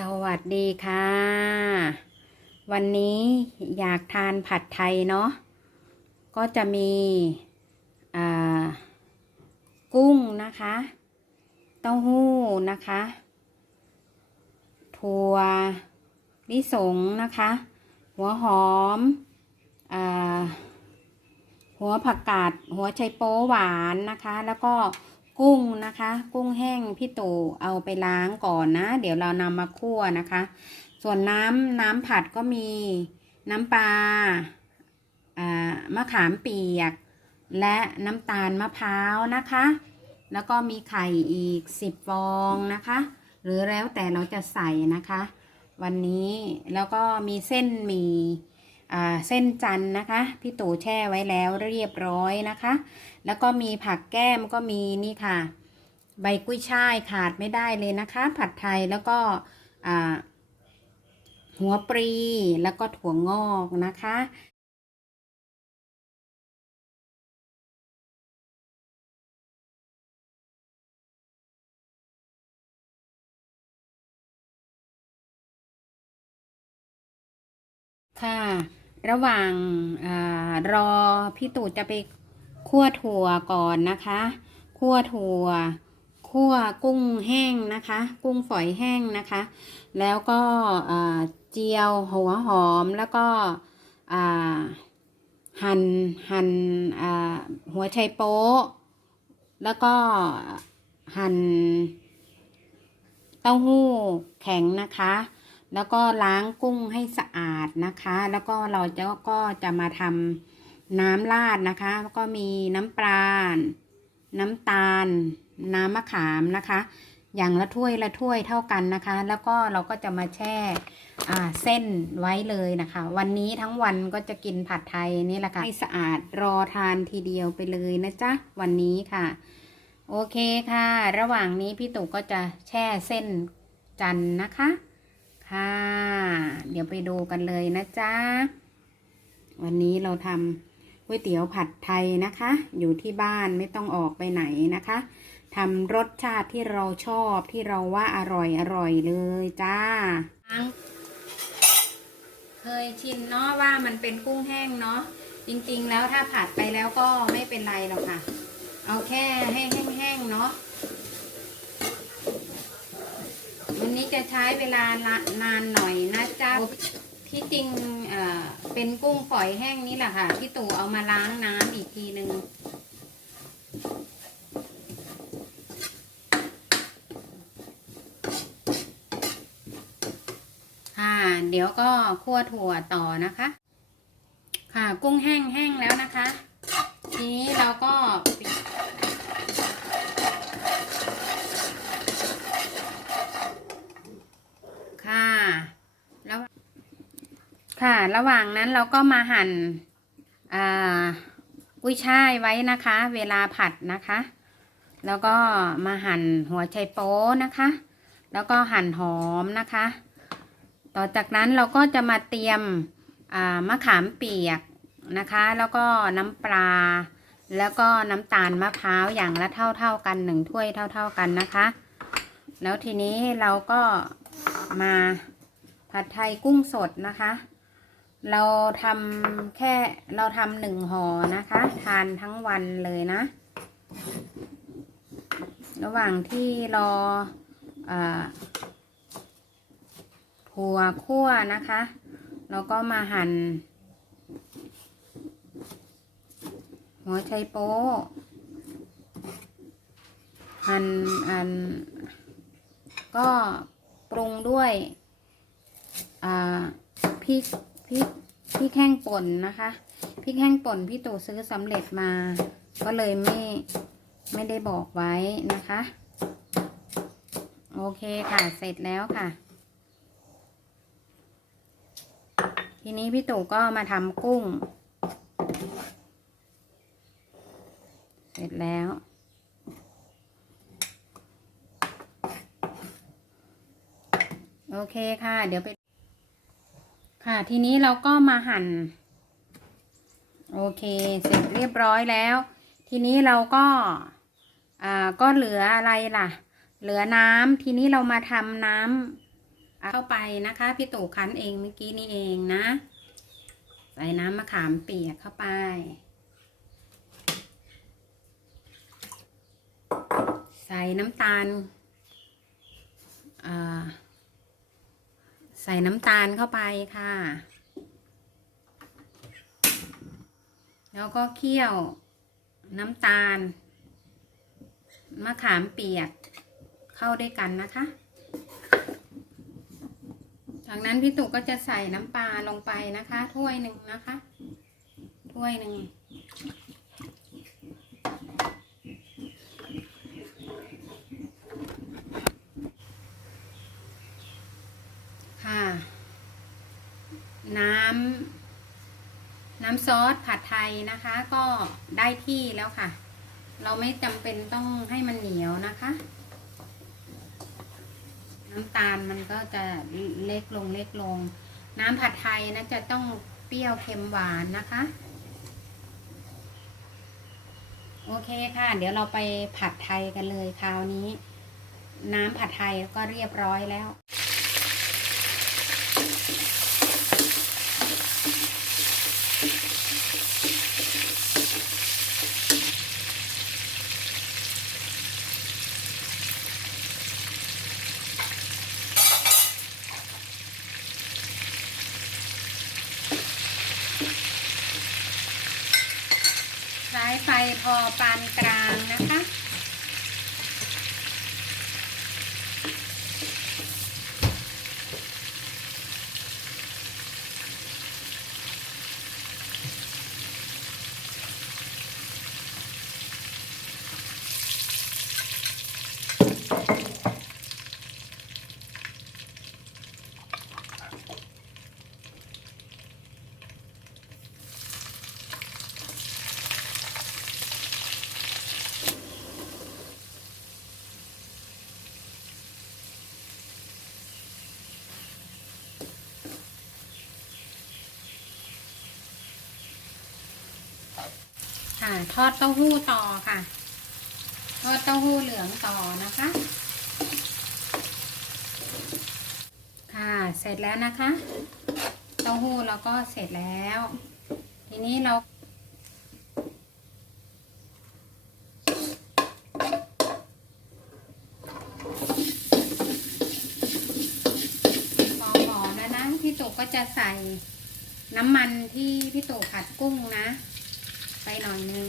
สวัสดีค่ะ วันนี้อยากทานผัดไทยเนาะก็จะมีกุ้งนะคะ เต้าหู้นะคะ ถั่วลิสงนะคะ หัวหอมอหัวผักกาดหัวไชโป๊หวานนะคะ แล้วก็ กุ้งนะคะ กุ้งแห้งพี่ตู่เอาไปล้างก่อนนะ เดี๋ยวเรานำมาคั่วนะคะ ส่วนน้ำน้ำผัดก็มีน้ำปลามะขามเปียก และน้ำตาลมะพร้าวนะคะ แล้วก็มีไข่อีก10ฟองนะคะ หรือแล้วแต่เราจะใส่นะคะ วันนี้แล้วก็มีเส้นหมี่ เส้นจันนะคะ พี่ตู่แช่ไว้แล้วเรียบร้อยนะคะ แล้วก็มีผักแก้มก็มีนี่ค่ะ ใบกุ้ยช่ายขาดไม่ได้เลยนะคะ ผัดไทยแล้วก็หัวปรีแล้วก็ถั่วงอกนะคะ ค่ะ ระหว่างอารอพี่ตู่จะไปคั่วถั่วก่อนนะคะคั่วถั่วคั่วกุ้งแห้งนะคะ กุ้งฝอยแห้งนะคะ แล้วก็เจียวหัวหอมแล้วก็หั่นหั่นหัวไชโป๊แล้วก็หั่นเต้าหู้แข็งนะคะ แล้วก็ล้างกุ้งให้สะอาดนะคะ แล้วก็เราจะก็จะมาทำน้ำราดนะคะก็มีน้ำปลา น้ำตาล น้ำมะขามนะคะ อย่างละถ้วยละถ้วยเท่ากันนะคะ แล้วก็เราก็จะมาแช่เส้นไว้เลยนะคะ วันนี้ทั้งวันก็จะกินผัดไทยนี่แหละค่ะให้สะอาดรอทานทีเดียวไปเลยนะจ๊ะวันนี้ค่ะ โอเคค่ะ ระหว่างนี้พี่ตู่ก็จะแช่เส้นจันนะคะ ค่ะ เดี๋ยวไปดูกันเลยนะจ๊ะ วันนี้เราทำก๋วยเตี๋ยวผัดไทยนะคะ อยู่ที่บ้านไม่ต้องออกไปไหนนะคะทำรสชาติที่เราชอบที่เราว่าอร่อยอร่อยเลยจ้า เคยชินเนาะว่ามันเป็นกุ้งแห้งเนาะจริงๆแล้วถ้าผัดไปแล้วก็ไม่เป็นไรหรอกค่ะ เอาแค่ให้แห้งๆเนาะ วั นี้จะใช้เวลานานหน่อยนะจ๊ะที่จริงเอ่อเป็นกุ้งฝอยแห้งนี่แหละค่ะ ที่ตู่เอามาล้างน้ำอีกทีหนึ่งค่ะเดี๋ยวก็คั่วถั่วต่อนะคะ ค่ะกุ้งแห้งแห้งแล้วนะคะ ทีนี้เราก็ปิด ค่ะ แล้ว ค่ะ ระหว่างนั้นเราก็มาหั่นอ่ากุ้ยช่ายไว้นะคะ เวลาผัดนะคะ แล้วก็มาหั่นหัวไชโป๊นะคะ แล้วก็หั่นหอมนะคะ ต่อจากนั้นเราก็จะมาเตรียมมะขามเปียกนะคะ แล้วก็น้ำปลา แล้วก็น้ำตาลมะพร้าวอย่างละเท่าเท่าๆกันหนึ่งถ้วยเท่าเท่าๆกันนะคะ แล้วทีนี้เราก็มาผัดไทยกุ้งสดนะคะ เราทำแค่เราทำหนึ่งห่อนะคะ ทานทั้งวันเลยนะ ระหว่างที่รอถั่วคั่วนะคะเราก็มาหั่นหัวไชโป๊ะหั่นอัน ก็ปรุงด้วยพริกพริก พริกแห้งป่นนะคะพริกแห้งป่นพี่ตู่ซื้อสำเร็จมา ก็เลยไม่ไม่ได้บอกไว้นะคะ โอเคค่ะเสร็จแล้วค่ะ ทีนี้พี่ตู่ก็มาทำกุ้ง เสร็จแล้วโอเคค่ะ เดี๋ยวไป ค่ะทีนี้เราก็มาหั่น โอเค เสร็จเรียบร้อยแล้ว ทีนี้เราก็อ่าก็เหลืออะไรล่ะ เหลือน้ำทีนี้เรามาทำน้ำเข้าไปนะคะ พี่ตู่คั้นเองเมื่อกี้นี่เองนะ ใส่น้ำมะขามเปียกเข้าไปใส่น้ำตาลอ่า ใส่น้ำตาลเข้าไปค่ะ แล้วก็เคี่ยวน้ำตาล มะขามเปียกเข้าด้วยกันนะคะ จากนั้นพี่ตุกก็จะใส่น้ำปลาลงไปนะคะ ถ้วยหนึ่งนะคะ ถ้วยหนึ่ง ค่ะ น้ำน้ำซอสผัดไทยนะคะ ก็ได้ที่แล้วค่ะ เราไม่จำเป็นต้องให้มันเหนียวนะคะ น้ำตาลมันก็จะเล็กลงเล็กลง น้ำผัดไทยนะจะต้องเปรี้ยวเค็มหวานนะคะโอเคค่ะ เดี๋ยวเราไปผัดไทยกันเลยคราวนี้ น้ำผัดไทยก็เรียบร้อยแล้ว ใช้ไฟ พอปานกลางนะคะ ค่ะ ทอดเต้าหู้ต่อค่ะ ทอดเต้าหู้เหลืองต่อนะคะ ค่ะ เสร็จแล้วนะคะ เต้าหู้เราก็เสร็จแล้ว ทีนี้เราพอหอมแล้วนะพี่ตู่ก็จะใส่น้ำมันที่พี่ตู่ผัดกุ้งนะ ไปหน่อยนึง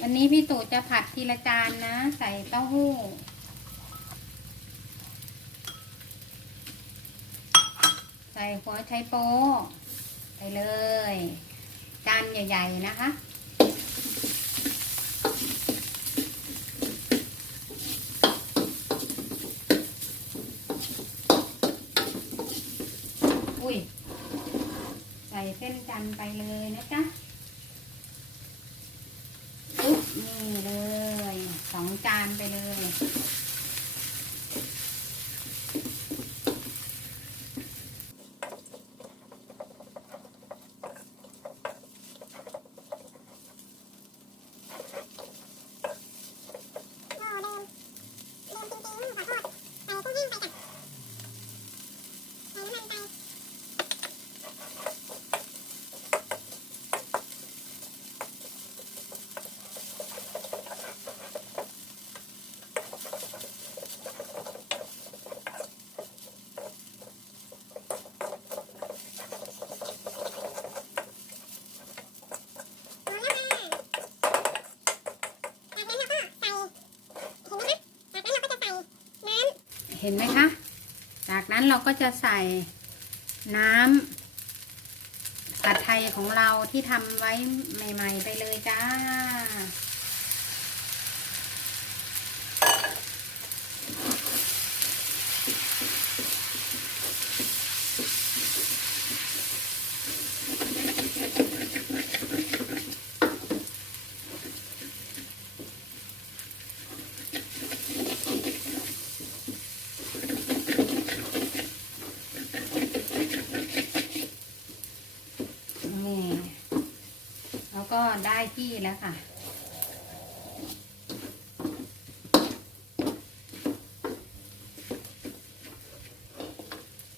วันนี้พี่ตู่จะผัดทีละจานนะ ใส่เต้าหู้ใส่หัวไชโป๊ไปเลย จานใหญ่ ๆ นะคะ อุ้ย ใส่เส้นจันทร์ไปเลยนะจ๊ะปุ๊บนี่เลยสองจานไปเลย โอ้เดิมเดิมจริงๆขอโทษใส่กุ้งแห้งไปจ้ะใส่น้ำมันไป พอแล้วค่ะจากนั้นเราก็ใส่เห็นไหมคะจากนั้นเราก็จะใส่น้ำ เห็นไหมคะ จากนั้นเราก็จะใส่น้ำผัดไทยของเราที่ทำไว้ใหม่ ๆ ไปเลยจ้า ก็ได้ที่แล้วค่ะ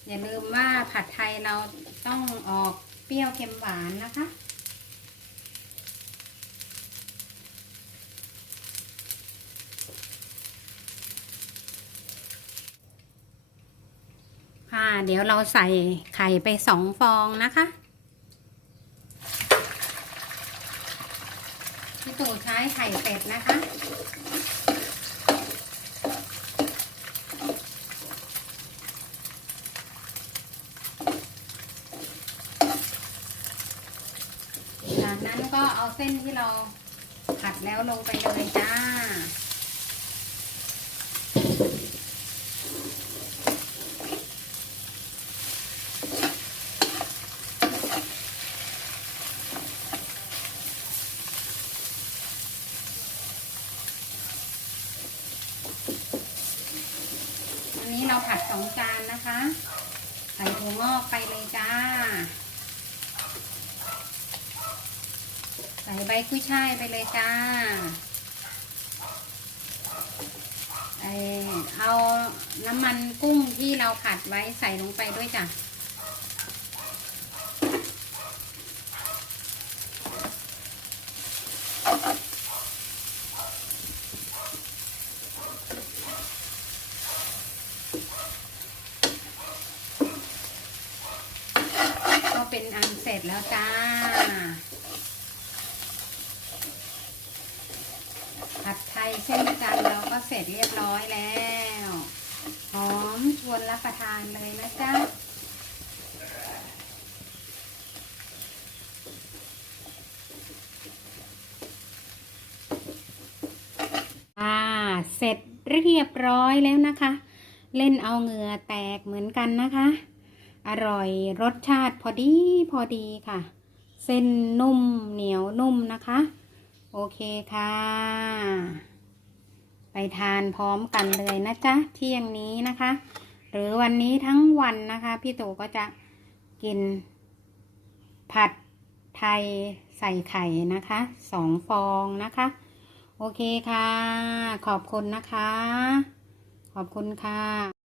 อย่าลืมว่าผัดไทยเราต้องออกเปรี้ยวเค็มหวานนะคะค่ะเดี๋ยวเราใส่ไข่ไปสองฟองนะคะ พี่ตู่ใช้ไข่เป็ดนะคะ จากนั้นก็เอาเส้นที่เราผัดแล้วลงไปเลยจ้า อันนี้เราผัดสองจานนะคะ ใส่ถั่วงอกไปเลยจ้า ใส่ใบกุ้ยช่ายไปเลยจ้าเออเอาน้ำมันกุ้งที่เราผัดไว้ใส่ลงไปด้วยจ้ะ ก็เป็นอันเสร็จแล้วจ้า ผัดไทยเส้นจันทร์เราก็เสร็ จเรียบร้อยแล้วหอมชวนรับประทานเลยนะจ๊ะอ่าเสร็จเรียบร้อยแล้วนะคะ เล่นเอาเหงื่อแตกเหมือนกันนะคะ อร่อยรสชาติพอดีพอดีค่ะ เส้นนุ่มเหนียวนุ่มนะคะ โอเคค่ะ ไปทานพร้อมกันเลยนะจ๊ะเที่ยงนี้นะคะ หรือวันนี้ทั้งวันนะคะ พี่ตู่ก็จะกิน ผัดไทยใส่ไข่นะคะสองฟองนะคะ โอเคค่ะ ขอบคุณนะคะ ขอบคุณค่ะ